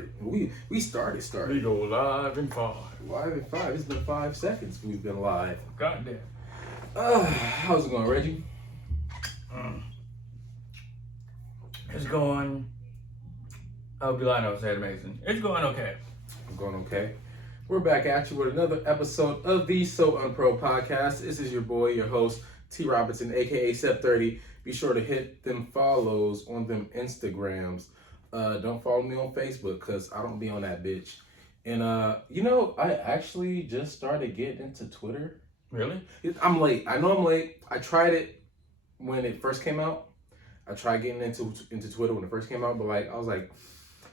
started. We started. We go live in 5. Live in 5. It's been 5 seconds we've been live. Goddamn. How's it going, Reggie? It's going. I'll be lying if I said amazing. It's going okay. I'm going okay. We're back at you with another episode of the So Unpro podcast. This is your boy, your host, T. Robinson, aka Sep30. Be sure to hit them follows on them Instagrams. Don't follow me on Facebook because I don't be on that bitch. And I actually just started getting into Twitter. Really? I'm late. I know I'm late. I tried it when it first came out. I tried getting into Twitter when it first came out, but I was like,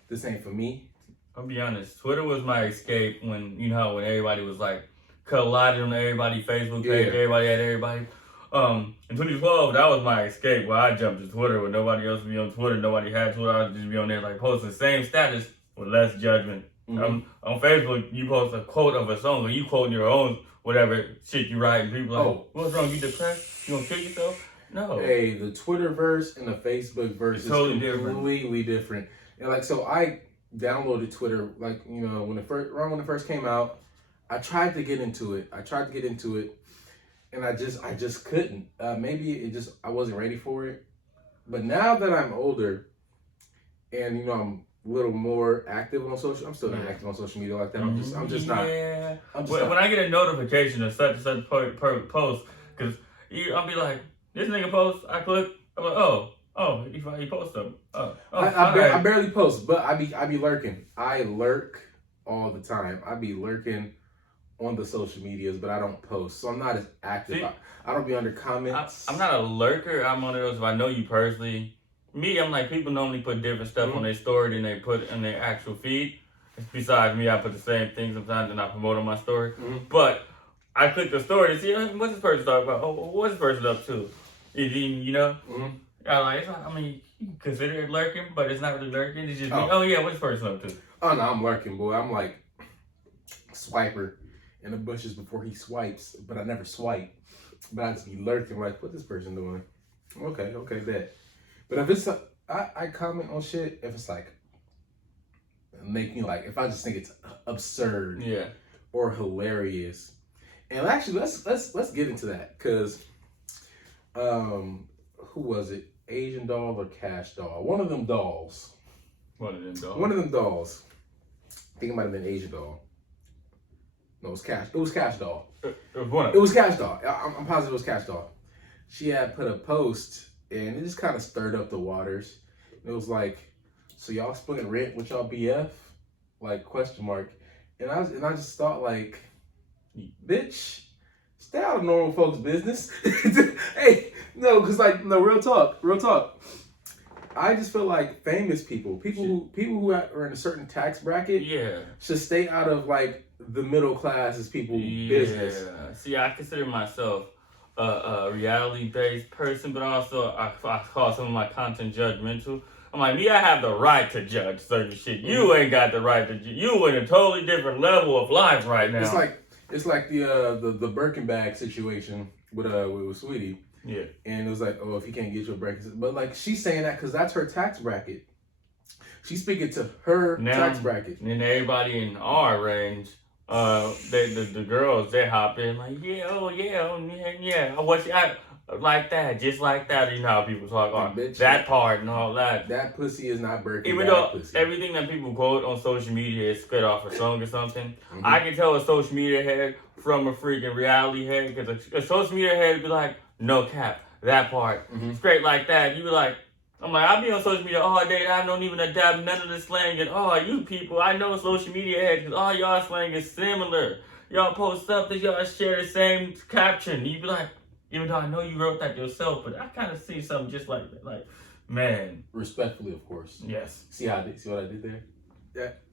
this ain't for me. I'll be honest. Twitter was my escape when when everybody was like colliding on everybody's Facebook page. Yeah. Everybody had everybody. In 2012, that was my escape where I jumped to Twitter when nobody else would be on Twitter. Nobody had Twitter. I would just be on there like posting the same status with less judgment. Mm-hmm. On Facebook, you post a quote of a song or you quote your own whatever shit you write and people like, what's wrong? You depressed? You gonna kill yourself? No. Hey, the Twitter verse and the Facebook verse is totally completely different. And so I downloaded Twitter when it first came out. I tried to get into it. And I just couldn't. Maybe I wasn't ready for it. But now that I'm older and I'm a little more active on social, I'm still not active on social media like that. I'm just not. When I get a notification of such and such post, because I'll be like, this nigga post, I click, I'm like, he posts something. I barely post, but I be lurking. I lurk all the time. I be lurking on the social medias, but I don't post, so I'm not as active. See, I don't be under comments. I'm not a lurker. I'm one of those, if I know you personally. Me, I'm like, people normally put different stuff on their story than they put in their actual feed. Besides me, I put the same thing sometimes and I promote on my story. Mm-hmm. But I click the story to see what's this person talking about. What's this person up to? Mm-hmm. You consider it lurking, but it's not really lurking. It's just what's this person up to? Oh no, I'm lurking, boy. I'm like swiper in the bushes before he swipes, but I never swipe. But I just be lurking, like, what this person doing? Okay, bet. But if it's I comment on shit if it's like make me like if I just think it's absurd, or hilarious. And actually, let's get into that because, who was it? Asian doll or Cash doll? One of them dolls. One of them dolls. I think it might have been Asian doll. No, it was Cash. It was Cash doll. It was Cash doll. I'm positive it was Cash doll. She had put a post, and it just kind of stirred up the waters. It was like, so y'all splitting rent with y'all BF? Like, question mark. And I just thought, like, bitch, stay out of normal folks' business. Hey, no, because real talk. I just feel like famous people who are in a certain tax bracket, should stay out of the middle class people's business. See, I consider myself a reality-based person, but also I call some of my content judgmental. I'm like, me, I have the right to judge certain shit. You ain't got the right to judge. You in a totally different level of life right now. It's like the Birkin bag situation with Sweetie. Yeah. And it was like, if you can't get your Birkin, but she's saying that because that's her tax bracket. She's speaking to her tax bracket. And everybody in our range, the girls, they hop in like, like that, just like that. You know how people talk that part and all that. That pussy is not Birkin. Even though everything that people quote on social media is spit off a song or something, I can tell a social media head from a freaking reality head because a social media head would be like, no cap, that part, straight like that. You be like, I'm like, I be on social media all day and I don't even adapt none of the slang. And you people, I know social media heads because all y'all slang is similar. Y'all post stuff that y'all share the same caption. You be like, even though I know you wrote that yourself, but I kind of see something just like that. Like, man. Respectfully, of course. Yes. See what I did there?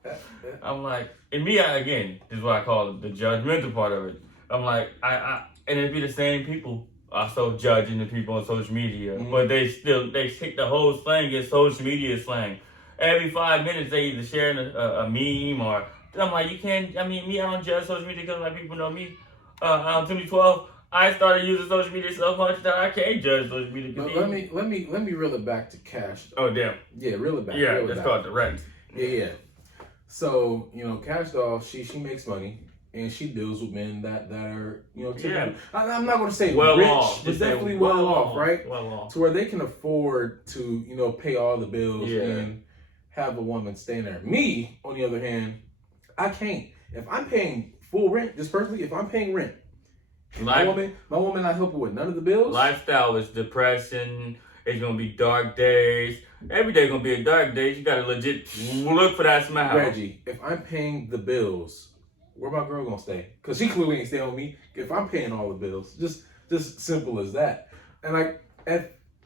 Yeah. I'm like, and me, again, this is what I call the judgmental part of it. I'm like, and it'd be the same people also judging the people on social media, but they take the whole slang as social media slang. Every 5 minutes, they either sharing a meme or, I'm like, you can't, I don't judge social media because people know me. In 2012, I started using social media so much that I can't judge social media. But let me reel it back to Cash. Oh damn. Yeah, reel it back. Yeah, that's called direct. Yeah. So, Cash Doll, she makes money. And she deals with men that are, typically, I'm not going to say well rich, off. but definitely well off, right? Well off. To where they can afford to, pay all the bills and have a woman staying there. Me, on the other hand, I can't. If I'm paying full rent, just personally, if I'm paying rent, my woman not helping with none of the bills. Lifestyle is depression. It's gonna be dark days. Every day gonna be a dark day. You gotta legit look for that smile. Reggie, if I'm paying the bills, where my girl gonna stay? Cause she clearly ain't staying with me. If I'm paying all the bills, just simple as that. And like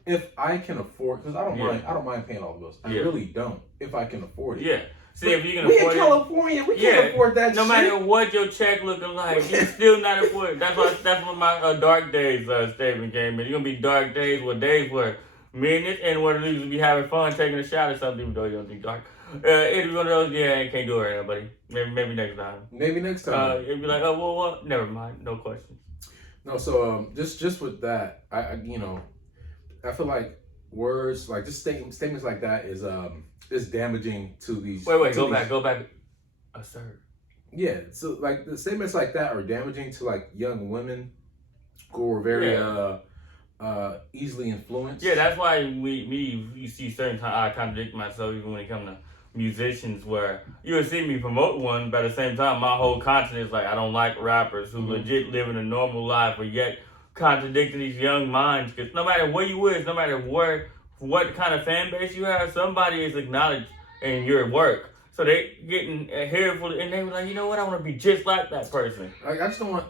if I can afford, cause I don't mind paying all the bills. I really don't. If I can afford it. Yeah. See, if you can afford it. We in California, we can't afford that. No matter what your check looking like, you still not afford it. That's what my dark days statement came in. It's gonna be dark days where me and this and one of these will be having fun taking a shot or something, even though you don't think dark. It'll be one of those, I can't do it right now, buddy. Maybe next time. Maybe next time. It'd be like, oh, well, never mind. No questions. No, so just with that, I feel like words, like just statements like that is damaging to these. Wait, go back. Assert. Yeah, so like the statements like that are damaging to like young women who are very easily influenced. Yeah, that's why you see certain times I contradict myself even when it comes to musicians, where you would see me promote one, but at the same time my whole content is like I don't like rappers who legit living a normal life, but yet contradicting these young minds. Because no matter where you is, no matter what kind of fan base you have, somebody is acknowledged in your work. So they getting fearful, and they were like, you know what, I want to be just like that person. Like I just don't want,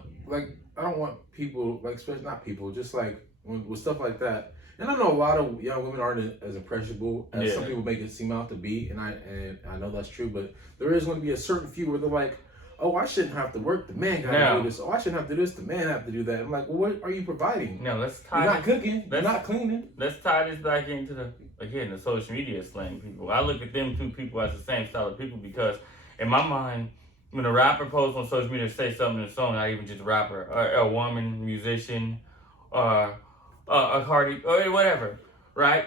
I don't want people, especially not people, just like with stuff like that. And I know a lot of young women aren't as impressionable as some people make it seem out to be, and I know that's true. But there is going to be a certain few where they're like, oh, I shouldn't have to work. The man got to do this. Oh, I shouldn't have to do this. The man have to do that. I'm like, well, what are you providing? No, you're not cooking. You're not cleaning. Let's tie this back into the social media slang people. I look at them two people as the same style of people because in my mind, when a rapper posts on social media say something in a song, not even just a rapper, or a woman, musician, or a Cardi, or whatever, right?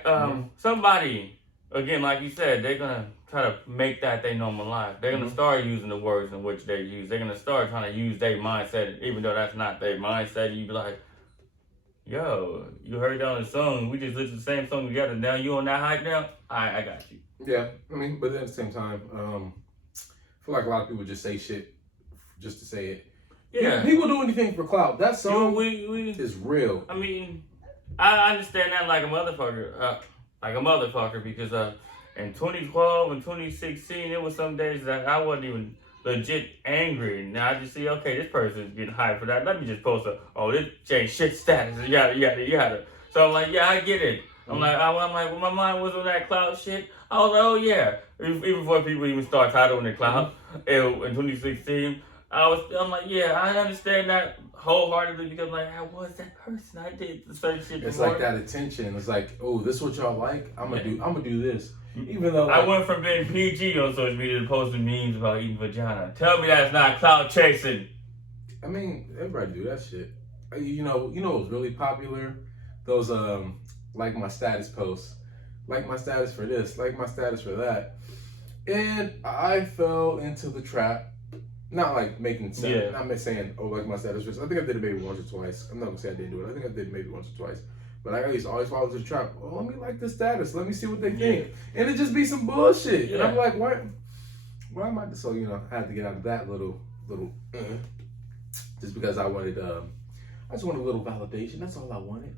Somebody, again, like you said, they're gonna try to make that their normal life. They're gonna start using the words in which they use. They're gonna start trying to use their mindset, even though that's not their mindset. You be like, yo, you heard that on the song. We just listened to the same song together. Now you on that hype now? I got you. Yeah, I mean, but then at the same time, I feel like a lot of people just say shit just to say it. Yeah, people do anything for clout. That song is real. I mean, I understand that like a motherfucker, because in 2012 and 2016, it was some days that I wasn't even legit angry. Now I just see, okay, this person's getting hyped for that. Let me just post this ain't shit status. Yada. So I'm like, yeah, I get it. I'm like, when my mind was on that cloud shit, I was like, oh yeah. Even before people even start titling the cloud in 2016, I'm like, yeah, I understand that wholeheartedly, because like, I was that person. I did the certain shit. It's like that attention. It's like, oh, this is what y'all like. I'm gonna do this. Even though I went from being PG on social media to posting memes about eating vagina. Tell me that's not clout chasing. I mean, everybody do that shit. You know what's really popular? Those like my status posts, like my status for this, like my status for that, and I fell into the trap. Not like making sense. Yeah. Not saying, oh, like my status for this. I think I did it maybe once or twice. I'm not gonna say I didn't do it. I think I did maybe once or twice. But I always fall into the trap. Oh, let me like this status. Let me see what they think. And it just be some bullshit. Yeah. And I'm like, why am I so, I had to get out of that little just because I wanted I just wanted a little validation. That's all I wanted.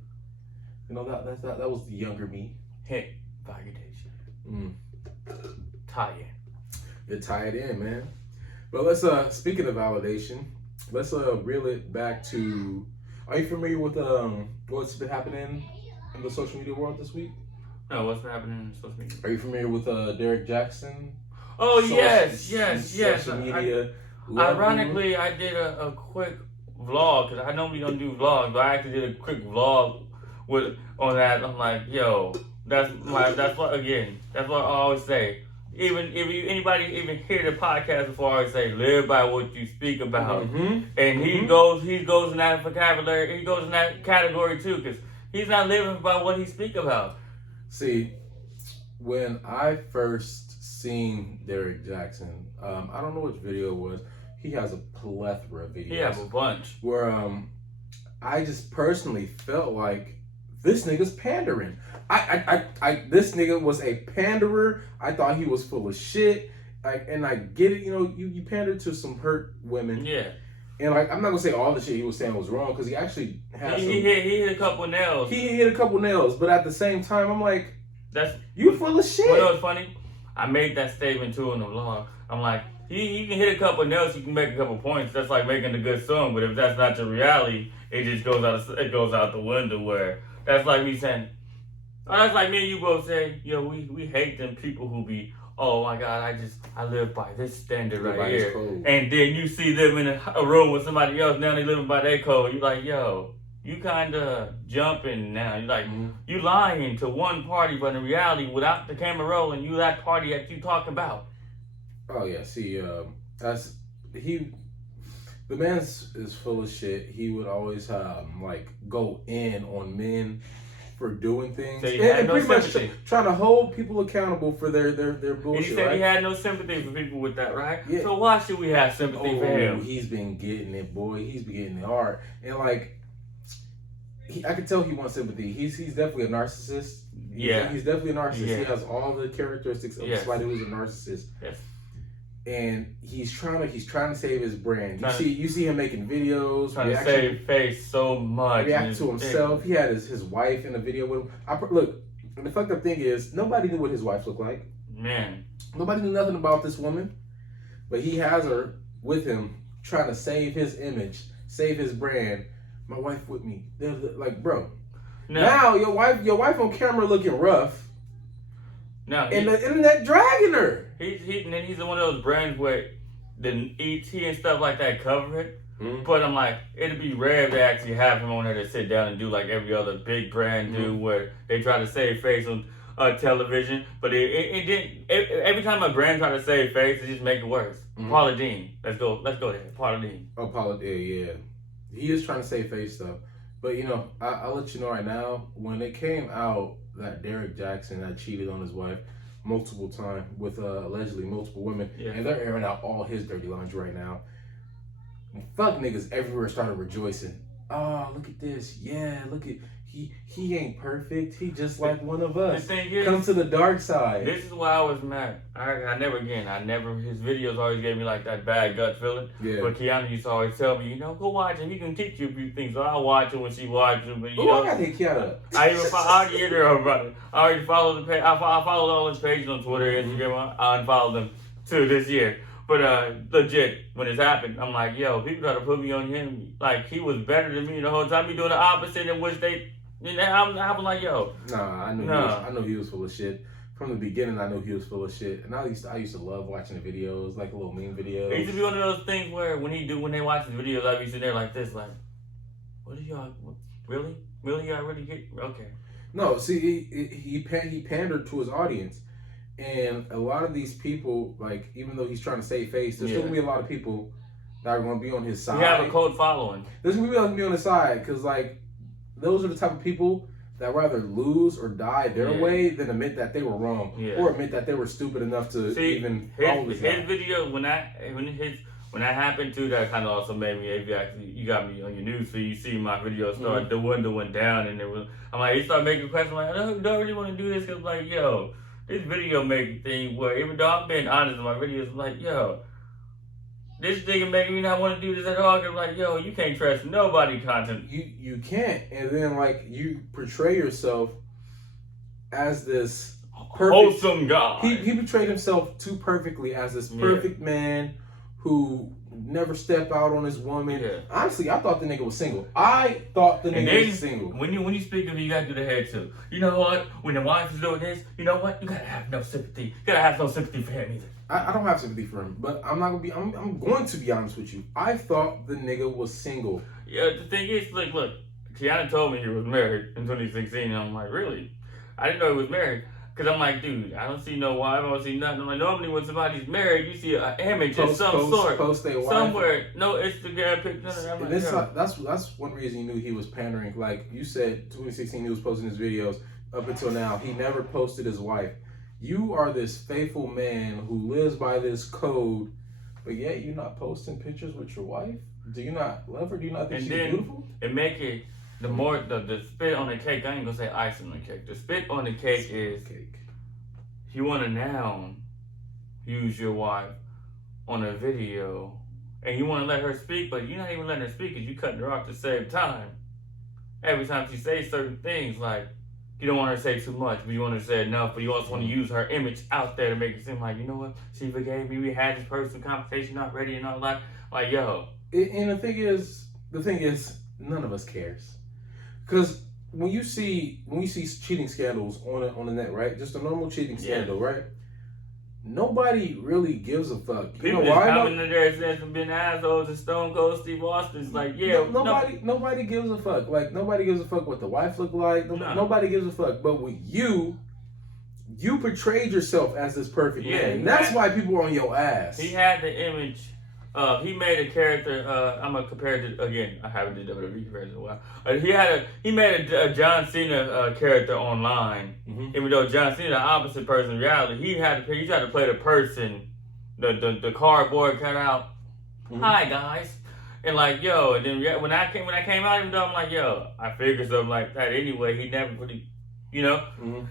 That was the younger me. Hey, validation. Tie in. It tied in, man. But let's speaking of validation, let's reel it back to. Are you familiar with what's been happening in the social media world this week? No, what's been happening in social media? Are you familiar with Derek Jackson? Oh, yes. Social media. Ironically, I did a quick vlog, because I normally don't do vlogs, but I actually did a quick vlog on that. I'm like, yo, that's what I always say. Even if anybody even hear the podcast before, I always say, live by what you speak about. And he goes in that vocabulary, he goes in that category too, because he's not living by what he speak about. See, when I first seen Derek Jackson. I don't know which video it was. He has a plethora of videos. He has a bunch. Where I just personally felt like this nigga's pandering. This nigga was a panderer. I thought he was full of shit. And I get it, you pander to some hurt women. Yeah. And like, I'm not gonna say all the shit he was saying was wrong, because he actually had he hit a couple nails. He hit a couple nails, but at the same time, I'm like, you full of shit. You know what's funny? I made that statement too in the vlog. I'm like, he can hit a couple nails, he can make a couple points. That's like making a good song. But if that's not your reality, it just goes out the window. Where that's like me saying, that's like me and you both say, we hate them people who be, oh my God, I live by this standard right here. And then you see them in a room with somebody else, now they living by their code. You're like, yo, you kind of jumping now. You're like, you lying to one party, but in reality, without the camera rolling, you that party that you talking about. Oh yeah, see, the man is full of shit. He would always go in on men for doing things, so and pretty much trying to hold people accountable for their bullshit. And he said, right? He had no sympathy for people with that, right? Yeah. So why should we have sympathy for him? He's been getting it, boy. He's been getting it hard, and like, I could tell he wants sympathy. He's definitely a narcissist. He's definitely a narcissist. Yeah. He has all the characteristics of somebody who's a narcissist. Yes. And he's trying to save his brand. You see him making videos, trying to save face so much, react to himself. He had his wife in a video with him. Look, the fucked up thing is nobody knew what his wife looked like. Man, nobody knew nothing about this woman, but he has her with him, trying to save his image, save his brand. My wife with me. They're like, bro. Now your wife on camera looking rough. No, and the internet dragging her. He's one of those brands where the ET and stuff like that cover it. Mm-hmm. But I'm like, it'd be rare to actually have him on there to sit down and do like every other big brand do, where they try to save face on television. But it didn't. Every time a brand try to save face, it just make it worse. Mm-hmm. Paula Deen, let's go there. Paula Deen. Oh, Paula Deen, yeah. He is trying to save face stuff. But I'll let you know right now, when it came out that Derek Jackson had cheated on his wife multiple times with allegedly multiple women, and they're airing out all his dirty laundry right now. Fuck niggas everywhere started rejoicing. Oh, look at this. Yeah, look at he ain't perfect. He just like one of us. The thing is, come to the dark side. This is why I was mad. I never his videos always gave me like that bad gut feeling. Yeah. But Kiana used to always tell me, go watch him. He can teach you a few things. So I watch it when she watches him. But I gotta hit Kiana. I already hit her about it. I already followed the page. I followed all his pages on Twitter, Instagram. I unfollowed them too this year. But legit, when it's happened, I'm like, yo, people try to put me on him like he was better than me the whole time. He doing the opposite, in which they. I'm like, yo. Nah, I know he was full of shit. From the beginning, I knew he was full of shit. And I used to love watching the videos, like little meme videos. It used to be one of those things where when they watch the videos, I'd be sitting there like this, like, what are y'all, really? Really, y'all really get, okay. No, see, he pandered to his audience. And a lot of these people, like, even though he's trying to save face, there's still going to be a lot of people that are going to be on his side. He have a cult following. There's going to be on his side, because, like, those are the type of people that rather lose or die their way than admit that they were wrong or admit that they were stupid enough to even follow his video when that happened too. That kind of also made me. You got me on your news feed. You see my video start dwindling down, and I'm like, he started making questions like, I don't really want to do this because like, yo, this video making thing where even though I'm being honest in my videos, I'm like, yo. This nigga making me not want to do this at all. Cause like, yo, you can't trust nobody content. You can't. And then like you portray yourself as this perfect, wholesome guy. He portrayed himself too perfectly as this perfect man who never step out on his woman. Yeah. Honestly, I thought the nigga was single. Was single. When you speak of it, you gotta do the head too. You know what? When the wife is doing this, you know what? You gotta have no sympathy. You gotta have no sympathy for him either. I don't have sympathy for him, but I'm going to be honest with you. I thought the nigga was single. Yeah, the thing is, look, Tiana told me he was married in 2016, and I'm like, really? I didn't know he was married. Because I'm like, dude, I don't see no wife, I don't see nothing. I'm like, normally when somebody's married, you see an image of some sort. Somewhere. No Instagram picture. That's one reason you knew he was pandering. Like you said, 2016 he was posting his videos. Up until now, he never posted his wife. You are this faithful man who lives by this code, but yet you're not posting pictures with your wife? Do you not love her? Do you not think she's beautiful? And make it the more the spit on the cake. I ain't gonna say icing on the cake. The spit on the cake is you want to now use your wife on a video, and you want to let her speak, but you're not even letting her speak because you cutting her off to save time. Every time she says certain things, like you don't want her to say too much, but you want her to say enough, but you also want to use her image out there to make it seem like, you know what, she forgave me, we had this personal conversation already and all that. Like, yo. And the thing is, none of us cares. Because when you see cheating scandals on the net, right? Just a normal cheating scandal, right? Nobody really gives a fuck. People just coming in there saying some being assholes and Stone Cold Steve Austin's like, nobody gives a fuck. Like, nobody gives a fuck what the wife look like. Nobody gives a fuck. But with you portrayed yourself as this perfect man. And that's why people are on your ass. He had the image. He made a character. I'm gonna compare it to, again. I haven't did WWE comparison in a while. He made a John Cena character online. Mm-hmm. Even though John Cena, the opposite person in reality, he tried to play the person, the cardboard cutout. Mm-hmm. Hi guys, and like yo, and then when I came out, even though I'm like yo, I figured something like that anyway. He never really, you know. Mm-hmm.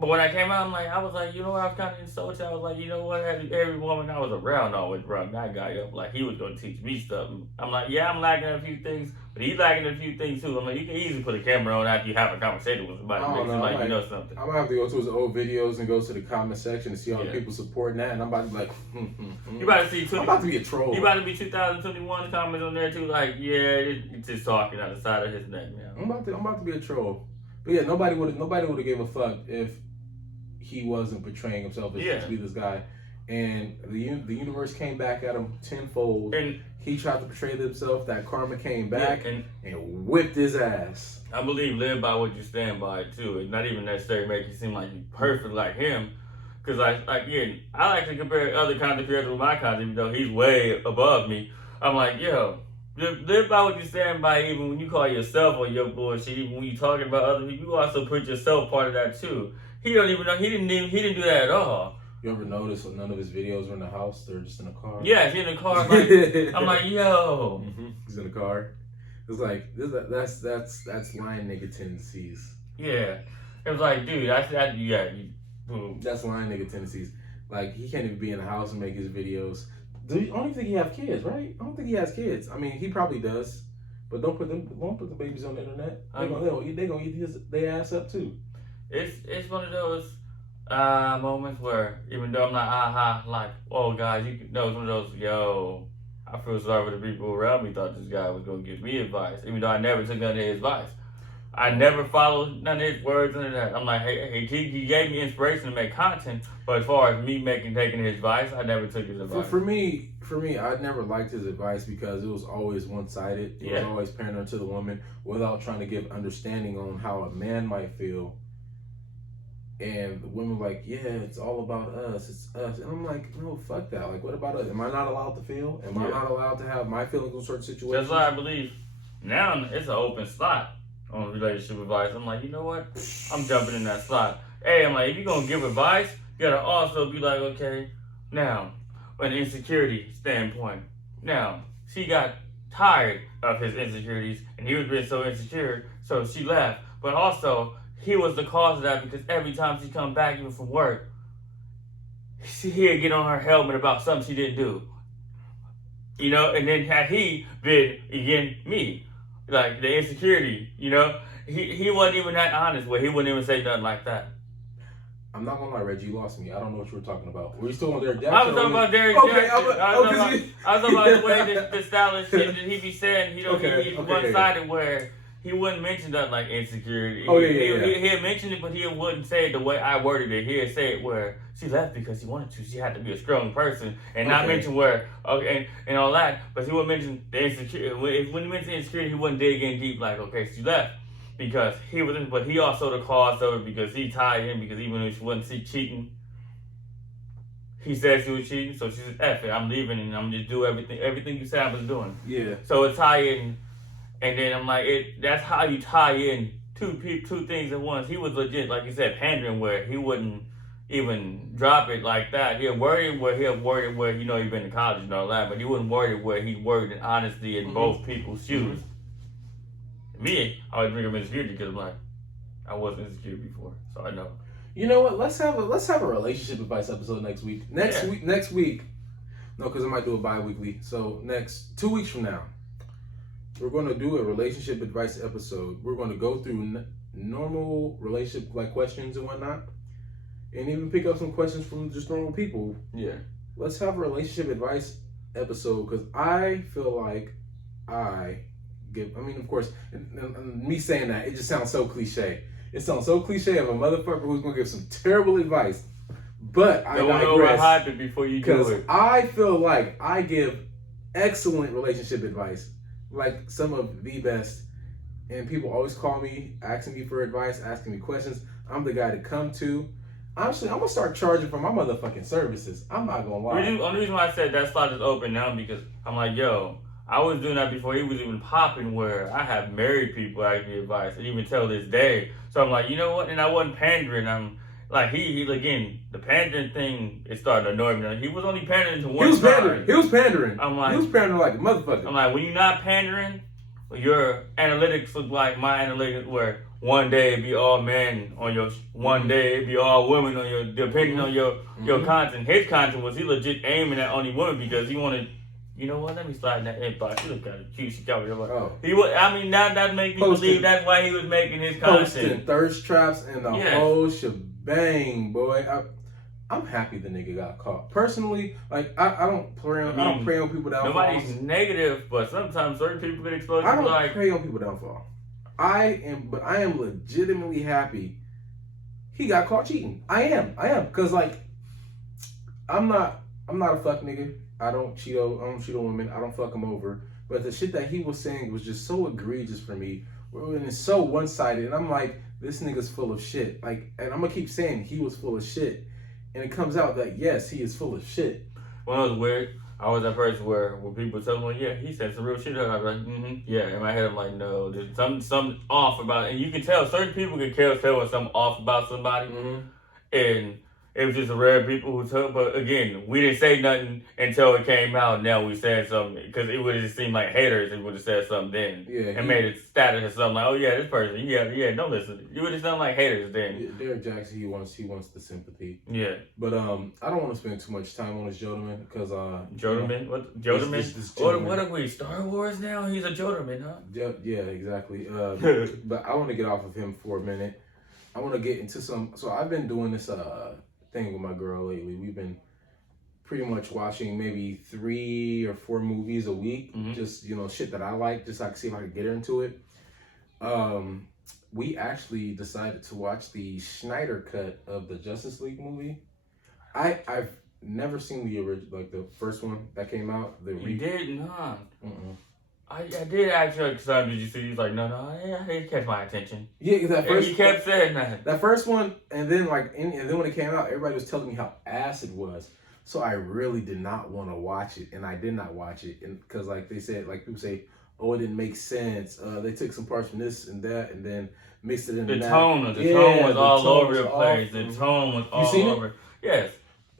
But when I came out, I was like, you know what, I was kind of insulted. I was like, you know what, every woman I was around always brought that guy up like he was going to teach me stuff. I'm like, yeah, I'm lacking a few things, but he's lacking a few things too. I'm like, you can easily put a camera on after you have a conversation with somebody. You know something. I'm going to have to go to his old videos and go to the comment section and see all the people supporting that. And I'm about to be like, You about to see I'm about to be a troll. You about to be 2021 comments on there too, like, yeah, it's just talking out the side of his neck, man. I'm about to be a troll. But yeah, nobody would have gave a fuck if he wasn't portraying himself as to be this guy, and the universe came back at him tenfold. And he tried to portray himself. That karma came back and whipped his ass. I believe live by what you stand by too. It's not even necessarily make you seem like you perfect like him, because I like to compare other content creators with my content, even though he's way above me. I'm like, yo, live by what you stand by. Even when you call yourself on your bullshit, even when you talking about other people, you also put yourself part of that too. He don't even know. He didn't do that at all. You ever notice that none of his videos are in the house? They're just in a car. Yeah, he's in a car. Like, I'm like, yo. Mm-hmm. He's in a car. It's like that's lying nigga tendencies. Yeah, it was like, dude, that's lying nigga tendencies. Like he can't even be in the house and make his videos. I don't even think he have kids, right? I don't think he has kids. I mean, he probably does, but don't put the babies on the internet. They gonna eat their ass up too. It's one of those moments where even though I'm not like, oh guys, it's one of those, yo, I feel sorry for the people around me thought this guy was gonna give me advice, even though I never took none of his advice. I never followed none of his words, none of that. I'm like, hey, he gave me inspiration to make content, but as far as me taking his advice, I never took his advice. For me, I never liked his advice because it was always one-sided. It was always pandering to the woman without trying to give understanding on how a man might feel. And the women were like, yeah, it's all about us. It's us. And I'm like, no, fuck that. Like, what about us? Am I not allowed to feel? Am I not allowed to have my feelings in certain situations? That's why I believe now it's an open slot on relationship advice. I'm like, you know what? I'm jumping in that slot. Hey, I'm like, if you're going to give advice, you got to also be like, okay, now, an insecurity standpoint. Now, she got tired of his insecurities, and he was being so insecure, so she left. But also, he was the cause of that because every time she come back, even from work, he'd get on her helmet about something she didn't do. You know, and then had he been, again, me, like the insecurity, you know, he wasn't even that honest where he wouldn't even say nothing like that. I'm not gonna lie, Reggie, you lost me. I don't know what you were talking about. Were you still on Derek Jackson? I was talking about Derek Jackson. I was talking about the way the stylish shit that he be saying, he's one-sided where he wouldn't mention that like insecurity. He had mentioned it, but he wouldn't say it the way I worded it. He'd say it where she left because she wanted to. She had to be a strong person, and not mention where and all that. But he wouldn't mention the insecurity. When he mentioned insecurity, he wouldn't dig in deep. Like, okay, she left because he was, but he also the cause of it because he tied in because even if she wasn't cheating, he said she was cheating. So she said, "F it, I'm leaving, and I'm just do everything you said I was doing." Yeah. So it's tie in. And then I'm like, that's how you tie in two things at once. He was legit, like you said, pandering where he wouldn't even drop it like that. He'll word it where you know he's been to college and all that, but he wouldn't word it where he worded in honesty in both people's shoes. Me, I would bring up insecurity because I'm like, I wasn't insecure before, so I know. You know what? Let's have a relationship advice episode next week. Next week. No, because I might do a bi-weekly. So 2 weeks from now, we're going to do a relationship advice episode. We're going to go through normal relationship like questions and whatnot, and even pick up some questions from just normal people. Yeah. Let's have a relationship advice episode because I feel like of course, and me saying that, it just sounds so cliche. It sounds so cliche of a motherfucker who's going to give some terrible advice. But I digress. Overhype it before you do it. Because I feel like I give excellent relationship advice. Like some of the best. And people always call me, asking me for advice, asking me questions. I'm the guy to come to. Honestly, I'm going to start charging for my motherfucking services. I'm not going to lie. The only reason why I said that slot is open now because I'm like, yo, I was doing that before he was even popping where I have married people asking me advice and even till this day. So I'm like, you know what? And I wasn't pandering. I'm like, he again, the pandering thing is starting to annoy me. He was only pandering to one side. He was pandering. I'm like, he was pandering like a motherfucker. I'm like, when you're not pandering, your analytics look like my analytics where one day it'd be all men on your, one day it'd be all women on your, depending on your content. His content was he legit aiming at only women because he wanted, you know what? Let me slide in that inbox. She look kind of cute. She got me like, he was. I mean, that make me believe that's why he was making his content. Posting thirst traps and the whole shebang, boy. I'm happy the nigga got caught. Personally, like I don't prey on people downfall. Nobody's negative, but sometimes certain people get exposed. I don't prey on people downfall. I am legitimately happy he got caught cheating. I am, cause like I'm not a fuck nigga. I don't cheat on women. I don't fuck them over. But the shit that he was saying was just so egregious for me. And it's so one-sided. And I'm like, this nigga's full of shit. Like, and I'm gonna keep saying he was full of shit. And it comes out that yes, he is full of shit. Well, it was weird. I was that person where people tell me, yeah, he said some real shit. I was like, yeah. In my head, I'm like, no, there's something off about it. And you can tell, certain people can tell when something off about somebody. And it was just rare people who took, but again, we didn't say nothing until it came out. Now we said something because it would have just seemed like haters. It would have said something then, and made it status or something like, oh yeah, this person, yeah, don't listen. You would have sound like haters then. Yeah, Derek Jackson, he wants the sympathy. Yeah, but I don't want to spend too much time on this Joderman because Joderman, what Joderman? This what are we? Star Wars now? He's a Joderman, huh? Yeah, exactly. But I want to get off of him for a minute. I want to get into some. So I've been doing this thing with my girl lately. We've been pretty much watching maybe 3 or 4 movies a week. Just, shit that I like, just so I can see if I can get her into it. We actually decided to watch the Snyder cut of the Justice League movie. I've never seen the original, like the first one that came out. You did not. I did ask you like, son, did you see? He's like, no, I didn't catch my attention. Yeah, that first. And he kept saying that. That first one, and then when it came out, everybody was telling me how ass it was. So I really did not want to watch it, and I did not watch it, and because like they said, like people say, oh, it didn't make sense. They took some parts from this and that, and then mixed it in. The tone was all over the place. The tone was all over. It? Yes.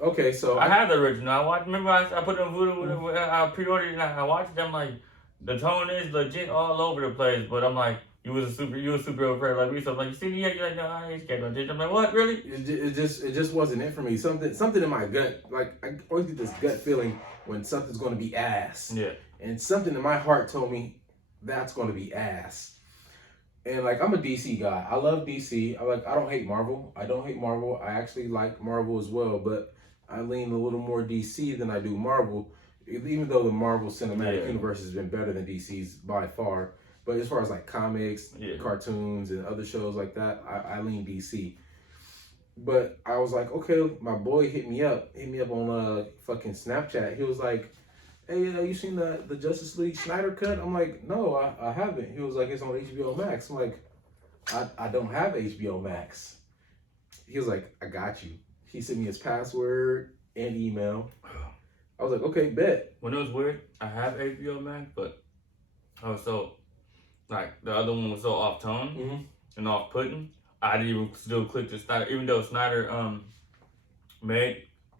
Okay, so I had the original. I watched. Remember, I put it on Voodoo. I pre-ordered it and I watched it. I'm like, the tone is legit all over the place, but I'm like, you was a superhero fan like me, so I'm like, you see me? You're like, no, I ain't scared of attention. I'm like, what, really? It just wasn't it for me. Something in my gut, like I always get this gut feeling when something's going to be ass. Yeah. And something in my heart told me that's going to be ass. And like I'm a DC guy. I love DC. I don't hate Marvel. I actually like Marvel as well, but I lean a little more DC than I do Marvel. Even though the Marvel Cinematic Universe has been better than DC's by far, but as far as like comics, cartoons, and other shows like that, I lean DC. But I was like, okay, my boy hit me up on fucking Snapchat. He was like, hey, you seen the Justice League Snyder cut? I'm like, no, I haven't. He was like, it's on HBO Max. I'm like, I don't have HBO Max. He was like, I got you. He sent me his password and email. I was like, okay, bet. When it was weird, I have HBO Max, but I was so, like, the other one was so off-tone and off-putting, I didn't even still click the Snyder, even though Snyder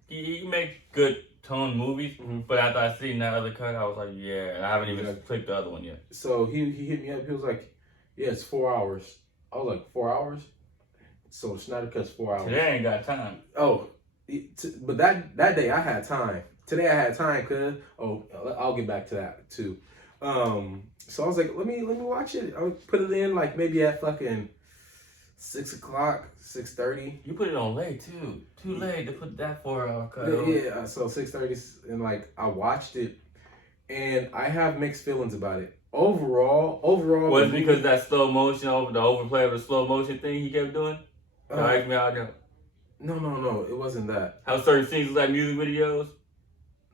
he makes good tone movies, but after I seen that other cut, I was like, yeah, and I haven't even clicked the other one yet. So he hit me up. He was like, yeah, it's 4 hours. I was like, 4 hours? So the Snyder Cut's 4 hours. Today I ain't got time. Oh, but that day I had time. Today I had time, I'll get back to that too. So I was like, let me watch it. I'll put it in like maybe at fucking 6 o'clock, 6:30. You put it on late too. Too late to put that 4 hour cut on. Yeah, so 6:30, and like I watched it, and I have mixed feelings about it. Overall, was it because that slow motion the overplay of the slow motion thing he kept doing? Me out there. No, it wasn't that. How certain scenes was like music videos?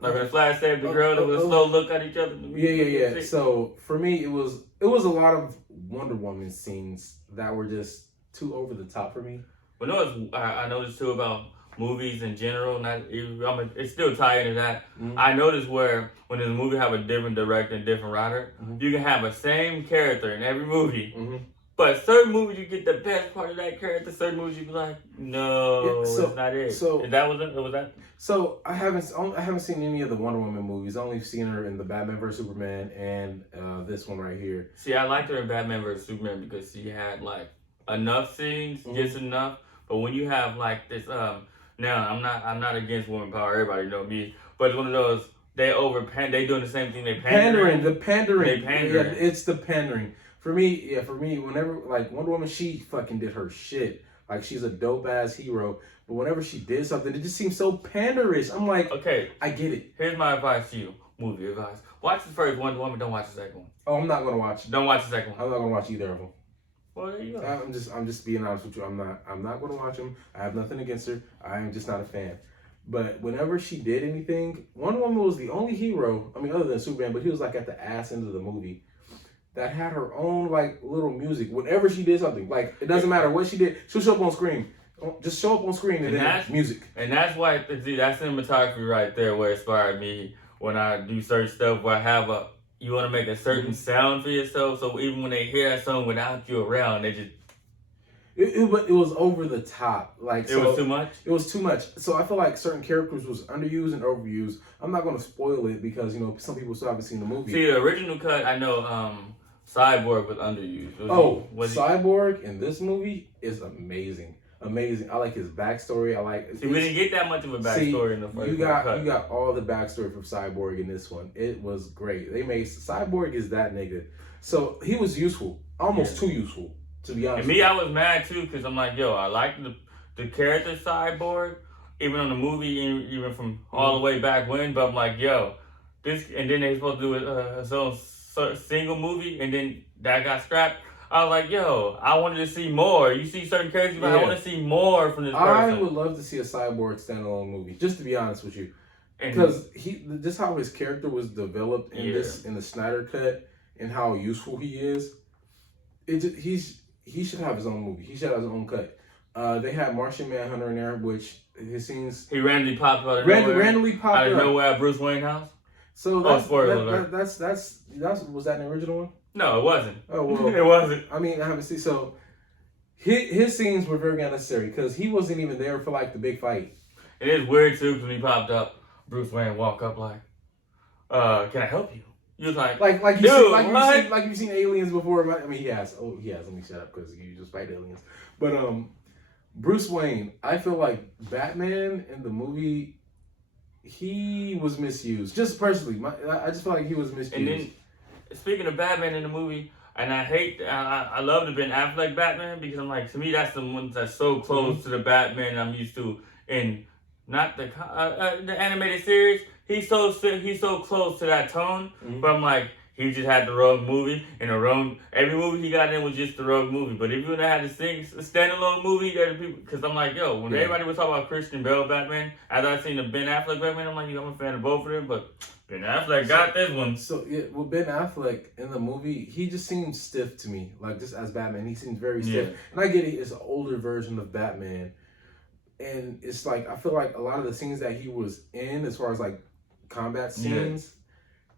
Like when the Flash saved the girl, there was a slow look at each other. Yeah. So for me, it was a lot of Wonder Woman scenes that were just too over the top for me. But no, I noticed too about movies in general. It's still tied into that. Mm-hmm. I noticed where when the movie have a different director and different writer, you can have a same character in every movie. Mm-hmm. But certain movies you get the best part of that character. Certain movies you be like, no, it's not it. So and that was it. Was that? So I haven't seen any of the Wonder Woman movies. I've only seen her in the Batman vs Superman and this one right here. See, I liked her in Batman vs Superman because she had like enough scenes, just enough. But when you have like this, now I'm not against woman power. Everybody know me, but it's one of those they doing the same thing. They pandering. They pandering. Yeah, it's the pandering. For me, whenever, like, Wonder Woman, she fucking did her shit. Like, she's a dope-ass hero. But whenever she did something, it just seems so panderish. I'm like, okay, I get it. Here's my advice to you. Movie advice. Watch the first Wonder Woman, don't watch the second one. Oh, I'm not going to watch it. Don't watch the second one. I'm not going to watch either of them. Well, there you go. I'm just being honest with you. I'm not going to watch them. I have nothing against her. I am just not a fan. But whenever she did anything, Wonder Woman was the only hero, other than Superman, but he was, like, at the ass end of the movie, that had her own, like, little music. Whenever she did something, like, it doesn't matter what she did, she'll show up on screen. Just show up on screen and then music. And that's why, that cinematography right there where it inspired me when I do certain stuff where I have you want to make a certain sound for yourself, so even when they hear that song without you around, they just... It was over the top. Like, it was too much? It was too much. So I feel like certain characters was underused and overused. I'm not going to spoil it because, some people still haven't seen the movie. See, the original cut, I know... Cyborg was underused. Cyborg in this movie is amazing. I like his backstory. We didn't get that much of a backstory in the first You got all the backstory from Cyborg in this one. It was great. Cyborg is that nigga. So he was useful. Almost too useful, to be honest. And me, I was mad too, because I'm like, yo, I like the character Cyborg, even on the movie, even from all the way back when, but I'm like, yo, this, and then they supposed to do his own single movie, and then that got scrapped. I was like, yo, I wanted to see more. You see certain characters, but I want to see more from this person. I would love to see a Cyborg standalone movie, just to be honest with you. Because just how his character was developed in the Snyder Cut and how useful he is, he should have his own movie. He should have his own cut. They had Martian Manhunter in there, which his scenes... He randomly popped out of nowhere. Randomly popped out of nowhere at Bruce Wayne's house. So that's was that an original one? No, it wasn't. Oh well, it wasn't. I haven't seen. So his scenes were very unnecessary because he wasn't even there for like the big fight. It is weird too when he popped up. Bruce Wayne walk up like, "Can I help you?" You was like you've seen aliens before. He has. Oh, he has. Let me shut up because you just fight aliens. But Bruce Wayne, I feel like Batman in the movie. He was misused. Just personally, I just feel like he was misused. And then, speaking of Batman in the movie, and I love the Ben Affleck Batman because I'm like, to me, that's the one that's so close to the Batman I'm used to in not the animated series. He's so close to that tone, but I'm like, he just had the Rogue movie, and every movie he got in was just the Rogue movie. But if you would have had to sing a standalone movie, because I'm like, yo, when everybody was talking about Christian Bale Batman, after I seen the Ben Affleck Batman, I'm like, I'm a fan of both of them, but Ben Affleck got this one. So Ben Affleck in the movie, he just seemed stiff to me, like just as Batman, he seems very stiff. And I get it, it's an older version of Batman, and it's like I feel like a lot of the scenes that he was in, as far as like combat scenes.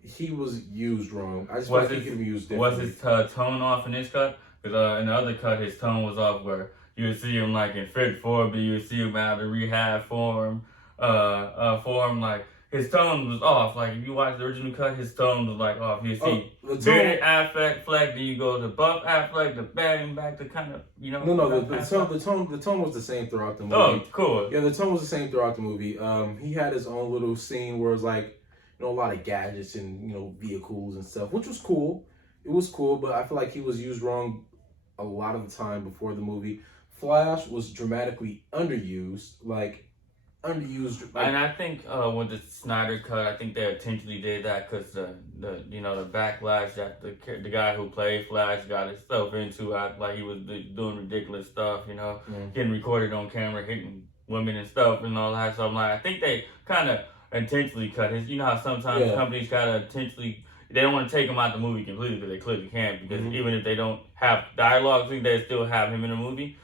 He was used wrong. I just feel like he could have been used differently. Was his tone off in this cut? Because in the other cut, his tone was off where you would see him like in fit form, but you would see him out of rehab form. Like his tone was off. Like if you watch the original cut, his tone was like off. You see bearded Affleck, then you go to buff Affleck, the bang back to kind of the tone was the same throughout the movie. Oh, cool. Yeah, the tone was the same throughout the movie. He had his own little scene where it was like, a lot of gadgets and vehicles and stuff, which was cool. It was cool, but I feel like he was used wrong a lot of the time before the movie. Flash was dramatically underused. And I think with the Snyder cut, I think they intentionally did that because the backlash that the guy who played Flash got himself into, like he was doing ridiculous stuff, getting recorded on camera, hitting women and stuff and all that. So I'm like, I think they kind of intentionally cut his. You know how sometimes companies kind of intentionally. They don't want to take him out the movie completely because they clearly can't. Because even if they don't have dialogue, I think they still have him in the movie.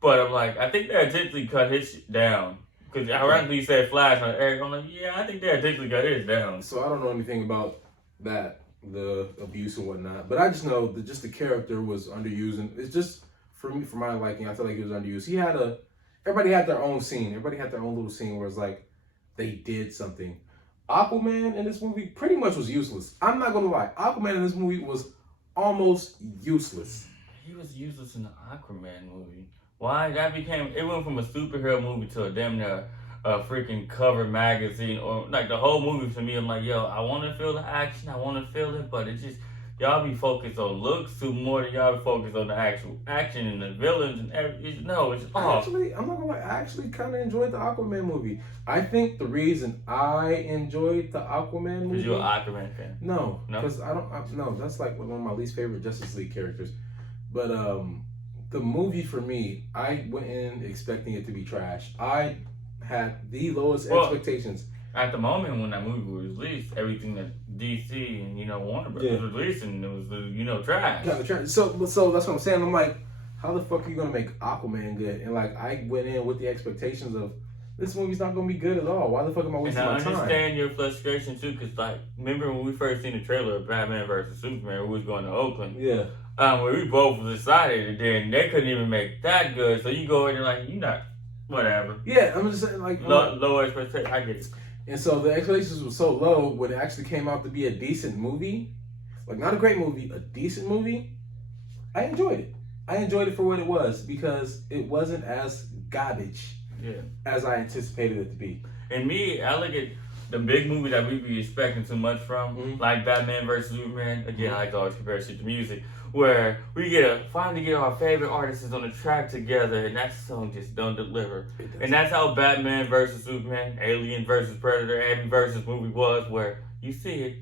But I'm like, I think they intentionally cut his shit down. Because ironically you said Flash on Eric. I'm like, yeah, I think they intentionally cut his down. So I don't know anything about that, the abuse and whatnot. But I just know that just the character was underused. And it's just, for me, for my liking, I feel like he was underused. Everybody had their own scene. Everybody had their own little scene where it's like, they did something. Aquaman in this movie pretty much was useless. I'm not gonna lie. Aquaman in this movie was almost useless. He was useless in the Aquaman movie. Why? It went from a superhero movie to a damn near freaking cover magazine, or like the whole movie for me. I'm like, yo, I want to feel the action, I want to feel it, but it's just y'all be focused on looks too more than y'all be focused on the actual action and the villains and everything. No, it's off. Actually, I'm not gonna lie. I actually kind of enjoyed the Aquaman movie. I think the reason I enjoyed the Aquaman movie. Because you're an Aquaman fan. No, because no, that's like one of my least favorite Justice League characters. But the movie for me, I went in expecting it to be trash. I had the lowest expectations. At the moment when that movie was released, everything that DC and Warner Bros. Was releasing, it was trash. Kind of trash. So that's what I'm saying. I'm like, how the fuck are you gonna make Aquaman good? And like, I went in with the expectations of this movie's not gonna be good at all. Why the fuck am I wasting my time? And I understand your frustration too, because like, remember when we first seen the trailer of Batman versus Superman, we was going to Oakland. Yeah. Where we both decided, and then they couldn't even make that good. So you go in and like, you not whatever. Yeah, I'm just saying like low expectations. I get it. And so the expectations were so low when it actually came out to be a decent movie, like not a great movie, a decent movie. I enjoyed it. I enjoyed it for what it was because it wasn't as garbage as I anticipated it to be. And me, I look at the big movie that we be expecting too much from, like Batman versus Superman. Again, I like to always compare shit to music, where we finally get our favorite artists on the track together, and that song just don't deliver. And that's how Batman versus Superman, Alien versus Predator, Abby versus movie was, where you see it,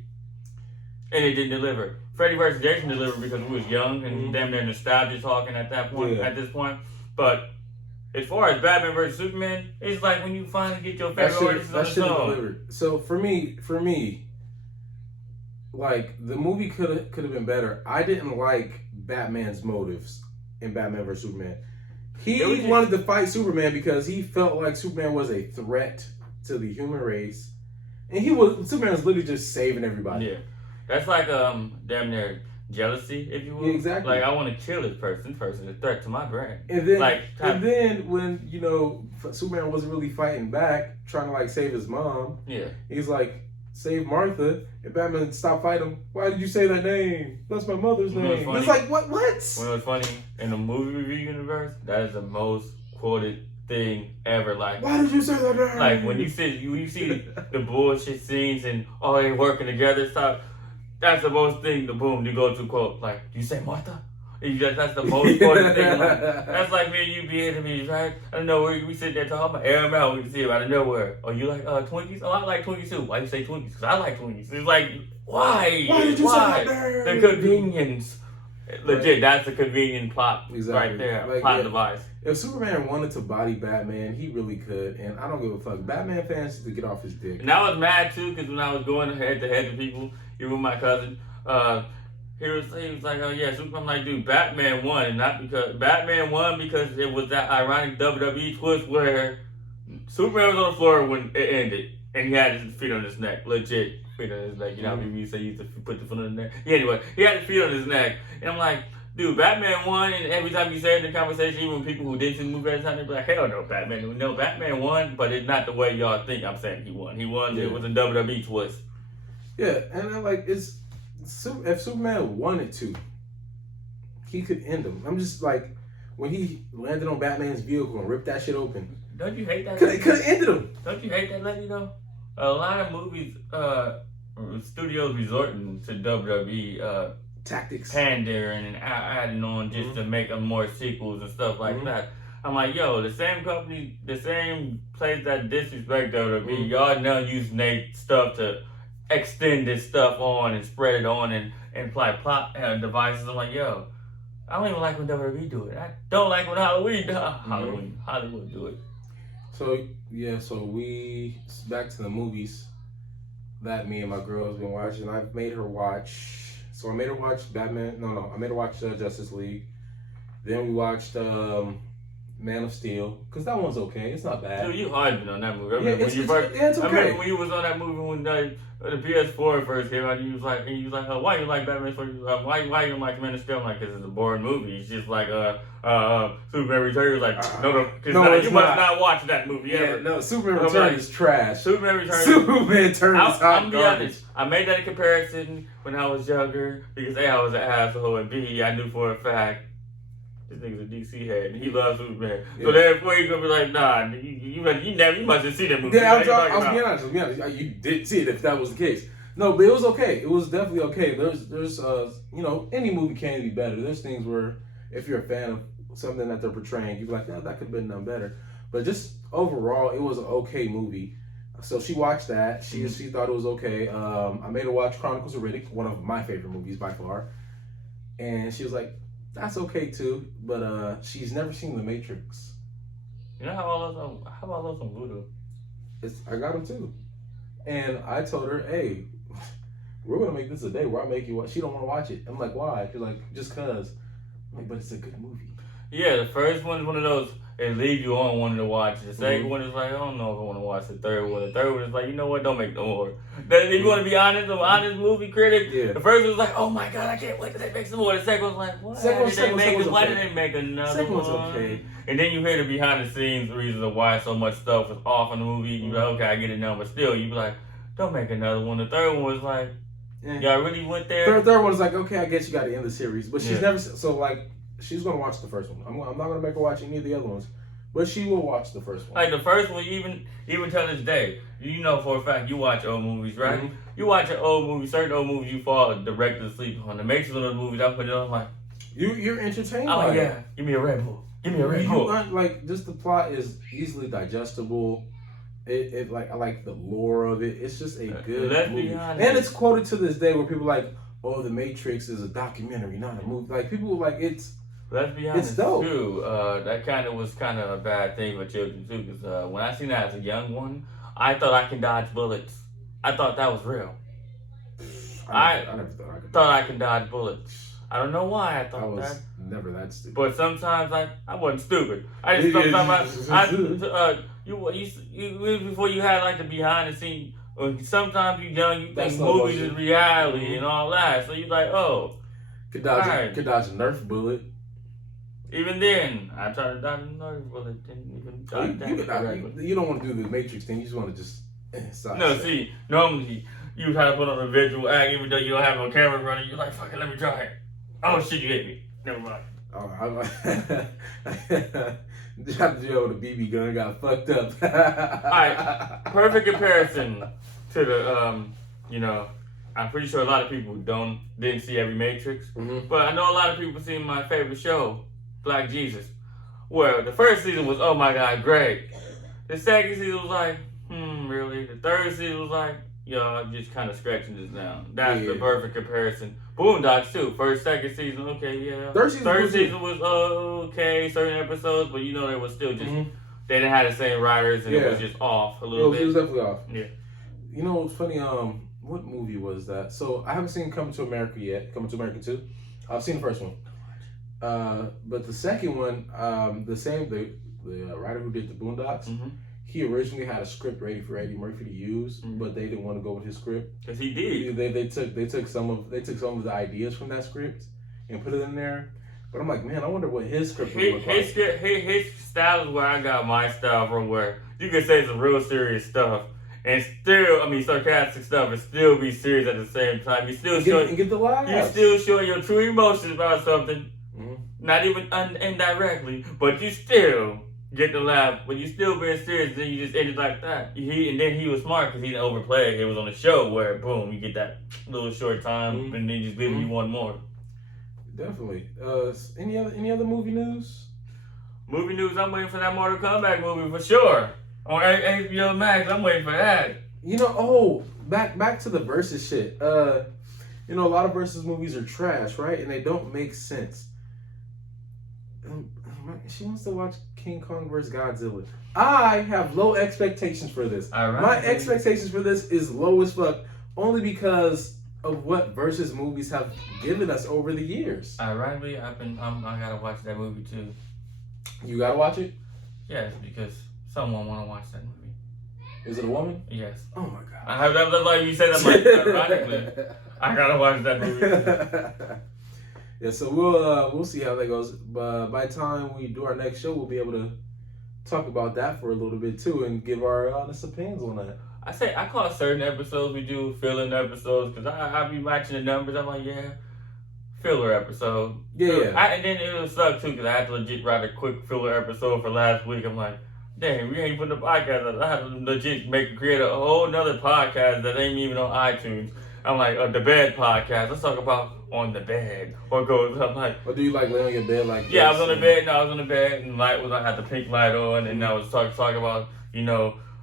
and it didn't deliver. Freddy versus Jason delivered because we was young and damn near nostalgia talking at that point. At this point, but as far as Batman versus Superman, it's like when you finally get your favorite artists on the song. Delivered. So for me, like the movie could have been better. I didn't like Batman's motives in Batman vs Superman. He wanted to fight Superman because he felt like Superman was a threat to the human race, and Superman was literally just saving everybody. Yeah, that's like damn near jealousy, if you will. Yeah, exactly. Like I want to kill this person. This person is a threat to my brand. And then when Superman wasn't really fighting back, trying to like save his mom. Yeah, he's like, save Martha, and Batman stop fighting him. Why did you say that name? That's my mother's name. It's like what? When it was funny in the movie review universe, that is the most quoted thing ever. Like, why did you say that name? Like when you see the bullshit scenes and all they working together stuff. That's the most thing. The boom, you go to quote like, you say Martha? That's the most important thing. Like, that's like me and you being enemies, right? I don't know where we sit there talking about air them out. We can see it out of nowhere. Oh, you like Twinkies? Oh, I like Twinkies too. Why you say Twinkies? Because I like Twinkies. It's like, why? Why did you say that? The convenience. Legit, that's the convenient plot right there. Like, plot device. If Superman wanted to body Batman, he really could, and I don't give a fuck. Batman fans need to get off his dick. And I was mad too, because when I was going head to head with people, even with my cousin, he was like, oh yeah, Superman. I'm like, dude, Batman won, and not because Batman won because it was that ironic WWE twist where Superman was on the floor when it ended, and he had his feet on his neck, legit feet on his neck. You know how people say he used to put the foot on his neck. Yeah, anyway, he had his feet on his neck, and I'm like, Dude, Batman won, and every time you say it in the conversation, even people who didn't see the movie at the time, they be like, hell no, Batman. No, Batman won, but it's not the way y'all think I'm saying he won. He won, It was a WWE twist. Yeah, and then, like, if Superman wanted to, he could end him. I'm just like, when he landed on Batman's vehicle and ripped that shit open. Don't you hate that? Could have ended him. Don't you hate that lady, though? A lot of movies, studios resorting to WWE, tactics, pandering and adding on just to make more sequels and stuff like that. I'm like, yo, the same company, the same place that disrespect WWE, y'all now using their stuff to extend this stuff on and spread it on and apply plot devices. I'm like, yo, I don't even like when WWE do it. I don't like when Hollywood do it. So we back to the movies that me and my girl has been watching. I've made her watch. So I made her watch Batman. I made her watch Justice League. Then we watched Man of Steel, because that one's okay. It's not bad. Dude, you hard been on that movie. It's okay. I remember when you was on that movie when the PS4 first came out. You was like, oh, why you like Batman? Why you like Man of Steel? I'm like, because it's a boring movie. It's just like Superman Returns. Like, you must not watch that movie ever. No, Superman Returns is trash. Superman Returns is I'm be honest. I made that comparison when I was younger because A, I was an asshole, and B, I knew for a fact this nigga's a DC head and he loves Superman. So therefore he's gonna be like, nah, you must have seen that movie. Yeah, I was being honest. You did see it if that was the case. No, but it was okay. It was definitely okay. There's any movie can be better. There's things where if you're a fan of something that they're portraying, you're like, that could have been done better. But just overall, it was an okay movie. So she watched that. She thought it was okay. I made her watch Chronicles of Riddick, one of my favorite movies by far. And she was like, that's okay too. But she's never seen The Matrix. You know how about those on Voodoo? I got them too. And I told her, hey, we're going to make this a day where I make you watch. She don't want to watch it. I'm like, why? She's like, just cause. I'm like, but it's a good movie. Yeah, the first one is one of those, it leave you on wanting to watch. The second one is like, I don't know if I want to watch the third one. The third one is like, you know what, don't make no more. If you want to be honest, an honest movie critic, the first one was like, oh my God, I can't wait till they make some more. The second one was like, why did they make another one? Okay. And then you hear the behind the scenes reasons of why so much stuff was off in the movie. You be like, okay, I get it now, but still, you be like, don't make another one. The third one was like, y'all really went there? Third one was like, okay, I guess you got to end the series. But she's never, so like, she's going to watch the first one. I'm not going to make her watch any of the other ones. But she will watch the first one. Like the first one, even till this day, you know for a fact you watch old movies, right? Mm-hmm. You watch an old movie, certain old movies you fall directly asleep on. The Matrix one of those movies, I put it on like... You're entertained by it. Give me a Red Bull. Give me a Red Bull. Like, just the plot is easily digestible. I like the lore of it. It's just a good movie. And it's quoted to this day where people are like, oh, The Matrix is a documentary, not a movie. Like, people like, it's... Let's be honest, it's dope. Too. That was kind of a bad thing for children too, because when I seen that as a young one, I thought I can dodge bullets. I thought that was real. I never thought I can dodge bullets. I don't know why I thought I was never that stupid. But sometimes I wasn't stupid. I just before you had like the behind the scenes. Sometimes you young, you think movies is reality and all that. So you're like, oh, could dodge a Nerf bullet. Even then, I tried to dodge a Nerf bullet. Didn't even dodge you don't want to do the Matrix thing. You just want to just see, normally you try to put on a visual act, even though you don't have no camera running. You're like, fuck it, let me try it. Oh shit, you hit me. Never mind. Oh, Dropped the Joe with a BB gun, got fucked up. Alright, perfect comparison to the, I'm pretty sure a lot of people didn't see every Matrix, but I know a lot of people seen my favorite show, Black Jesus. Well, the first season was, oh my God, great. The second season was like, really? The third season was like, I'm just kind of scratching this down. That's the perfect comparison. Boondocks too. First, second season, okay, yeah. Third season was okay, certain episodes, but they were still just, they didn't have the same writers and it was just off a little bit. It was definitely off. Yeah. You know what's funny? What movie was that? So I haven't seen Coming to America yet. Coming to America 2. I've seen the first one. But the second one, the writer who did the Boondocks, he originally had a script ready for Eddie Murphy to use, but they didn't want to go with his script. Cause he did. They took some of the ideas from that script and put it in there. But I'm like, man, I wonder what his script would look like. His style is where I got my style from, where you can say some real serious stuff and still, sarcastic stuff and still be serious at the same time. You still get the laughs. You still show your true emotions about something, not even indirectly, but you still get the laugh. But you still being serious, then you just ended like that. And then he was smart because he didn't overplay it. It was on a show where, boom, you get that little short time, and then just giving you one more. Definitely. Any other movie news? Movie news, I'm waiting for that Mortal Kombat movie for sure. On HBO Max, I'm waiting for that. Back to the versus shit. A lot of versus movies are trash, right? And they don't make sense. She wants to watch King Kong vs. Godzilla. I have low expectations for this. My expectations for this is low as fuck, only because of what versus movies have given us over the years. Ironically, I gotta watch that movie too. You gotta watch it? Yes, because someone wanna watch that movie. Is it a woman? Yes. Oh my god. That's like you said that. Like, ironically, I gotta watch that movie. Yeah, so we'll see how that goes. But by the time we do our next show, we'll be able to talk about that for a little bit too and give our honest opinions on that. I call certain episodes we do filler episodes because I be watching the numbers. I'm like, yeah, filler episode. Yeah. And then it would suck too because I had to legit write a quick filler episode for last week. I'm like, dang, we ain't putting the podcast up. I had to legit create a whole nother podcast that ain't even on iTunes. I'm like, the bed podcast. Let's talk about on the bed. I'm like, or do you like lay on your bed like? Yeah, I was on the bed. No, I was on the bed, and I had the pink light on, and I was talking about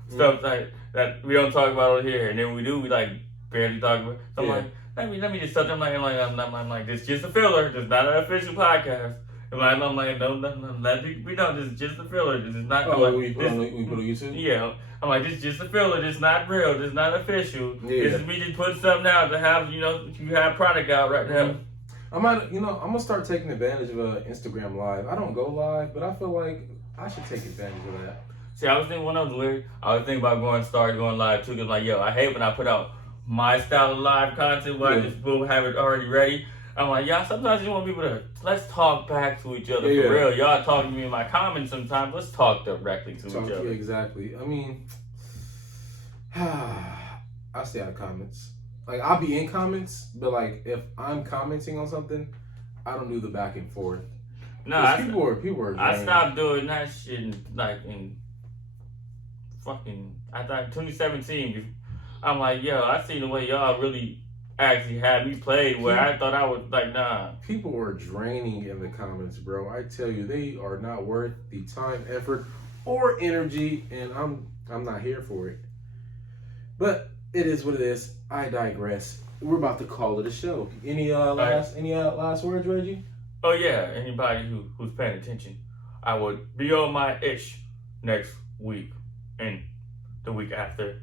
stuff like that we don't talk about on here, and then we like barely talk about. So I'm like, let me just touch. I'm like, this is just a filler. This is not an official podcast. I'm like, don't let we know this is just a filler. This is not. We put on YouTube. Yeah, I'm like, this is just a filler. This is not real. This is not official. Yeah. This is me just putting something out to have you have product out right now. I'm gonna start taking advantage of Instagram Live. I don't go live, but I feel like I should take advantage of that. See, I was thinking when I was weird, I was thinking about start going live too. Cause like, I hate when I put out my style of live content where I just will have it already ready. I'm like, sometimes you want people to let's talk back to each other for real. Y'all talking to me in my comments sometimes. Let's talk directly to each other. Yeah, exactly. I mean, I stay out of comments. Like, I'll be in comments, but like if I'm commenting on something, I don't do the back and forth. No, people are. I stopped doing that shit in 2017. I'm like, I seen the way y'all really actually had me played where I thought I was like, nah. People were draining in the comments, bro. I tell you, they are not worth the time, effort, or energy, and I'm not here for it. But it is what it is. I digress. We're about to call it a show. Any last words, Reggie? Oh yeah, anybody who's paying attention, I would be on my ish next week and the week after.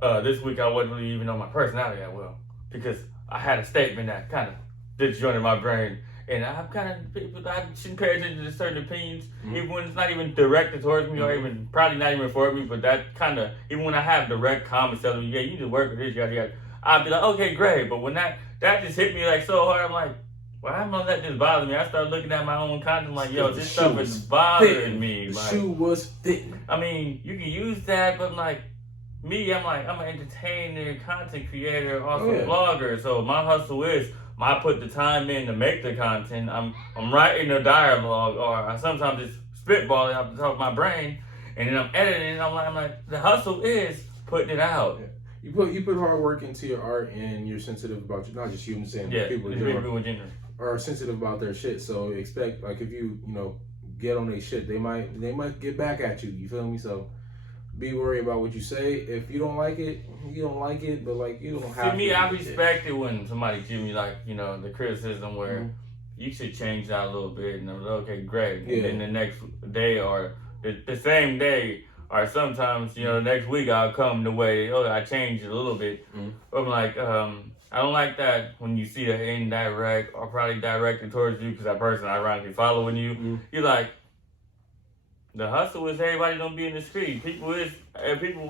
This week I wasn't really even on my personality that well because I had a statement that kind of disjointed my brain, and I shouldn't pay attention to certain opinions, even when it's not even directed towards me or even probably not even for me. But that kind of, even when I have direct comments telling me, you need to work with this, yada, I'd be like, okay, great. But when that just hit me like so hard, I'm like, well, I'm gonna let this bother me. I started looking at my own content like, this stuff is bothering me. The like, shoe was fitting. I mean, you can use that, but like me, I'm an entertainer, content creator, also blogger. So my hustle is I put the time in to make the content. I'm writing a dialogue, or I sometimes just spitballing off the top of my brain, and then I'm editing. I'm like, the hustle is putting it out. Yeah. You put hard work into your art, and you're sensitive about not just you, I'm saying people in general are sensitive about their shit. So expect, like, if you get on their shit, they might get back at you. You feel me? So be worried about what you say. If you don't like it, you don't like it. But like, you don't have to. To me, I respect it when somebody give me the criticism where you should change that a little bit, and I'm like, okay, great. And then the next day or the same day. Or sometimes, the next week I'll come the way, I changed it a little bit. I'm like, I don't like that when you see an indirect or probably directed towards you because that person ironically following you. You're like, The hustle is everybody don't be in the street. People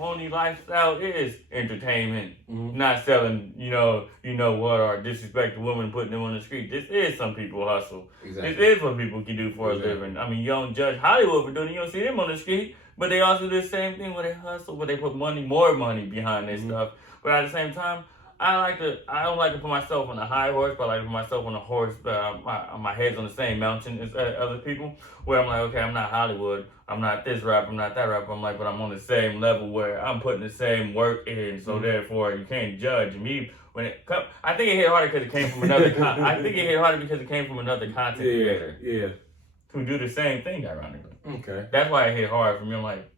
only lifestyle is entertainment, not selling, what, or disrespect the woman, putting them on the street. This is some people hustle. Exactly. This is what people can do for a living. I mean, you don't judge Hollywood for doing it. You don't see them on the street, but they also do the same thing where they hustle, where they put more money behind their stuff. But at the same time, I don't like to put myself on a high horse, but I like to put myself on a horse. My head's on the same mountain as other people. Where I'm like, okay, I'm not Hollywood. I'm not this rapper. I'm not that rapper. I'm like, but I'm on the same level where I'm putting the same work in. So therefore, you can't judge me when it comes. I think it hit harder because it came from another. I think it hit harder because it came from another content creator. Yeah. Who do the same thing, ironically. Okay. That's why it hit hard for me. I'm like,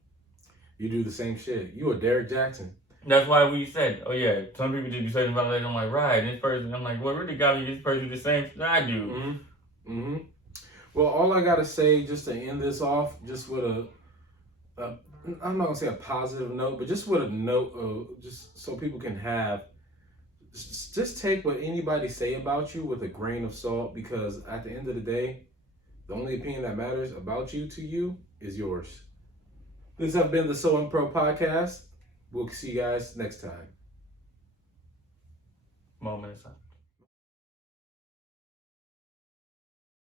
you do the same shit. You a Derek Jackson. That's why we said, oh yeah, some people just be saying about it. I'm like, right, this person. I'm like, what really got me? This person the same thing I do. Well, all I gotta say, just to end this off, just with I'm not gonna say a positive note, but just with a note, just so people can have, just take what anybody say about you with a grain of salt, because at the end of the day, the only opinion that matters about you to you is yours. This has been the So and Pro podcast. We'll see you guys next time. Moment of silence.